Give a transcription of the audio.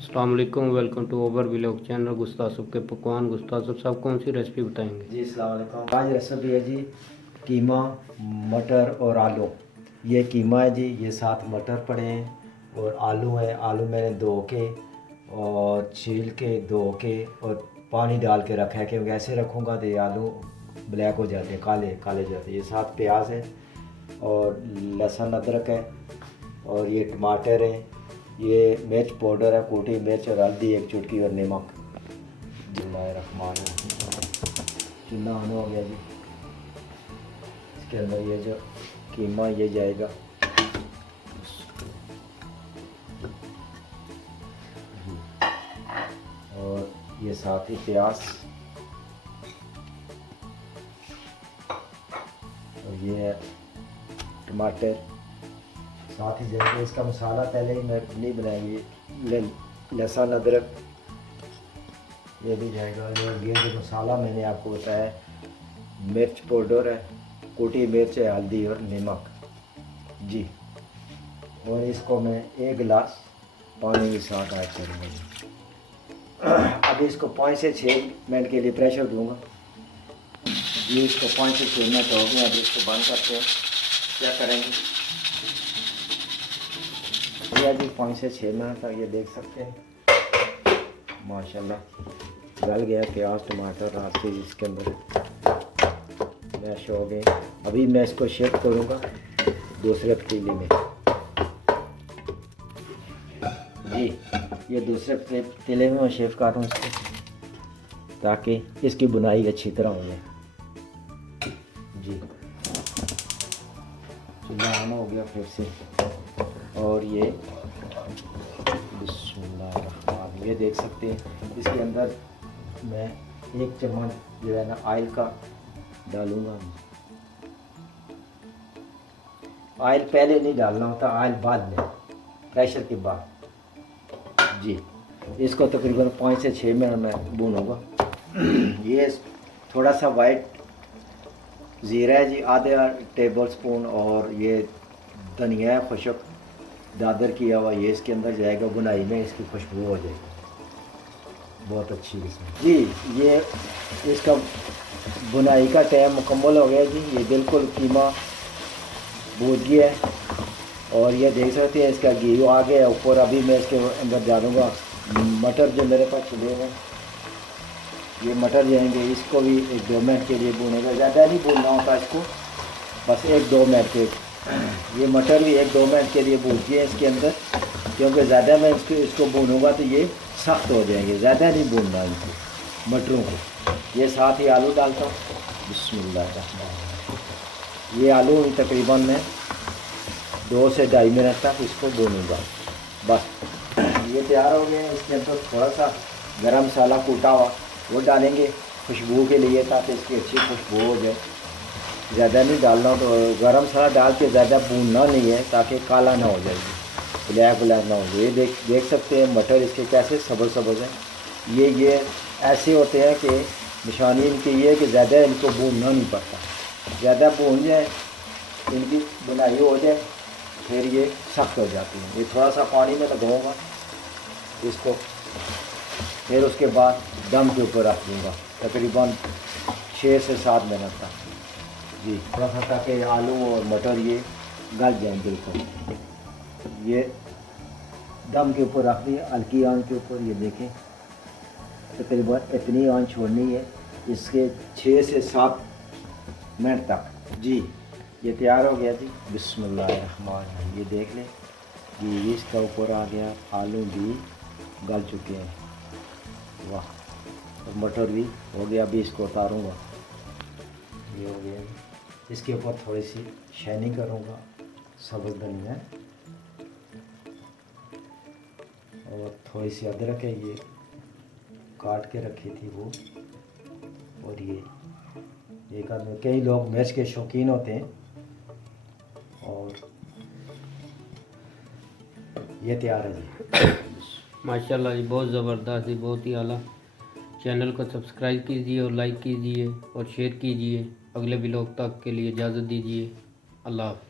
अस्सलाम वालेकुम, welcome to our vlog channel. गुस्तासुब के पकवान। गुस्तासुब साहब कौन सी रेसिपी बताएंगे? जी अस्सलाम वालेकुम। आज रेसिपी है जी कीमा, मटर और आलू। ये कीमा है जी, ये 7 मटर पड़े हैं और आलू है। आलू मैंने धो के और छील के धो के और पानी डाल के रखा है, क्योंकि ऐसे रखूँगा तो ये आलू ब्लैक हो जाते हैं, काले काले हो जाते हैं। ये 7 प्याज है और लहसुन अदरक है और ये टमाटर है, ये मिर्च पाउडर है, कूटी मिर्च और हल्दी 1 चुटकी और नमक। बिस्मिल्लाहिर्रहमानिर्रहीम। चूल्हा ऑन हो गया जी। इसके अंदर ये जो कीमा ये जाएगा और ये साथ ही प्याज और ये है टमाटर साथ ही जाएगा। इसका मसाला पहले ही मैं नहीं बनाएंगे। लहसुन अदरक ये भी जाएगा। ये जो मसाला मैंने आपको बताया, मिर्च पाउडर है, कूटी मिर्च है, हल्दी और नमक जी। और इसको मैं 1 गिलास पानी के साथ ऐड करूँगा जी। अभी इसको 5 से 6 मिनट के लिए प्रेशर दूंगा जी। इसको 5 से 6 मिनट हो गए। अभी इसको बंद करते हैं, क्या करेंगे भैया जी। 5 से 6 मिनट तक ये देख सकते हैं माशाल्लाह गल गया प्याज टमाटर रास्ते इसके अंदर मैश हो गए। अभी मैं इसको शिफ्ट करूँगा दूसरे पतीले में जी। ये दूसरे पतीले में मैं शिफ्ट कर रहा हूँ इसको, ताकि इसकी बुनाई अच्छी तरह हो जाए जी। चूल्हा ऑन हो गया फिर से और ये बिस्मिल्लाह, ये देख सकते हैं। इसके अंदर मैं 1 चम्मच जो है ना ऑयल का डालूंगा। ऑयल पहले नहीं डालना होता, ऑयल बाद में, प्रेशर के बाद जी। इसको तकरीबन 5 से 6 मिनट में भूनूंगा। ये थोड़ा सा वाइट ज़ीरा है जी, आधा टेबल स्पून, और ये धनिया है खुशक दादर किया हुआ, ये इसके अंदर जाएगा। बुनाई में इसकी खुशबू हो जाएगी बहुत अच्छी किस्म जी। ये इसका बुनाई का टाइम मुकम्मल हो गया जी। ये बिल्कुल कीमा भून गया है और ये देख सकते हैं इसका घी आ गया ऊपर। अभी मैं इसके अंदर डालूँगा मटर जो मेरे पास चुले हैं, ये मटर जाएंगे। इसको भी 1-2 मिनट के लिए भूनेगा, ज़्यादा नहीं भूनना होता इसको, बस 1-2 मिनट के। ये मटर भी 1-2 मिनट के लिए भूनती है इसके अंदर, क्योंकि ज़्यादा मैं इसको भूनूंगा तो ये सख्त हो जाएंगे। ज़्यादा नहीं भूनना इनको मटरों को। ये साथ ही आलू डालता हूँ। बिस्मिल्लाह। ये आलू तकरीबन मैं 2 से 2.5 मिनट तक इसको भूनूंगा बस। ये तैयार हो गए। इसके अंदर थोड़ा सा गरम मसाला कूटा हुआ वो डालेंगे खुशबू के लिए, ताकि इसकी अच्छी खुशबू हो जाए। ज़्यादा नहीं डालना, तो गरम मसाला डाल के ज़्यादा भूनना नहीं है, ताकि काला ना हो जाएगी, ब्लैक ना हो जाए। ये देख सकते हैं मटर इसके कैसे सब्ज़ सब्ज़ हैं। ये ऐसे होते हैं कि निशानी इनकी ये है कि ज़्यादा इनको भूनना नहीं पड़ता। ज़्यादा भून जाए, इनकी बुनाई हो जाए, फिर ये सख्त हो जाती है। ये थोड़ा सा पानी में लगाऊंगा इसको, फिर उसके बाद दम के ऊपर रख दूँगा तकरीबन 6 से 7 मिनट तक जी। थोड़ा सा ताकि आलू और मटर ये गल जाए बिल्कुल। ये दम के ऊपर रख दिया, हल्की आंच के ऊपर। ये देखें तकरीबन इतनी आंच छोड़नी है इसके 6 से 7 मिनट तक जी। ये तैयार हो गया जी। बिस्मिल्लाहिर्रहमानिर्रहीम। ये देख लें ये इसका ऊपर आ गया, आलू भी गल चुके हैं, वाह। और मटर भी हो गया। अभी इसको उतारूँगा, ये हो गया। इसके ऊपर थोड़ी सी शाइनिंग करूँगा सब्ज़ धनिया और थोड़ी सी अदरक है, ये काट के रखी थी वो। और ये एक आदमी, कई लोग मिर्च के शौकीन होते हैं। और ये तैयार है जी। माशाल्लाह जी, बहुत ज़बरदस्त जी, बहुत ही आला। चैनल को सब्सक्राइब कीजिए और लाइक कीजिए और शेयर कीजिए। अगले व्लॉग तक के लिए इजाज़त दीजिए। अल्लाह हाफ़िज़।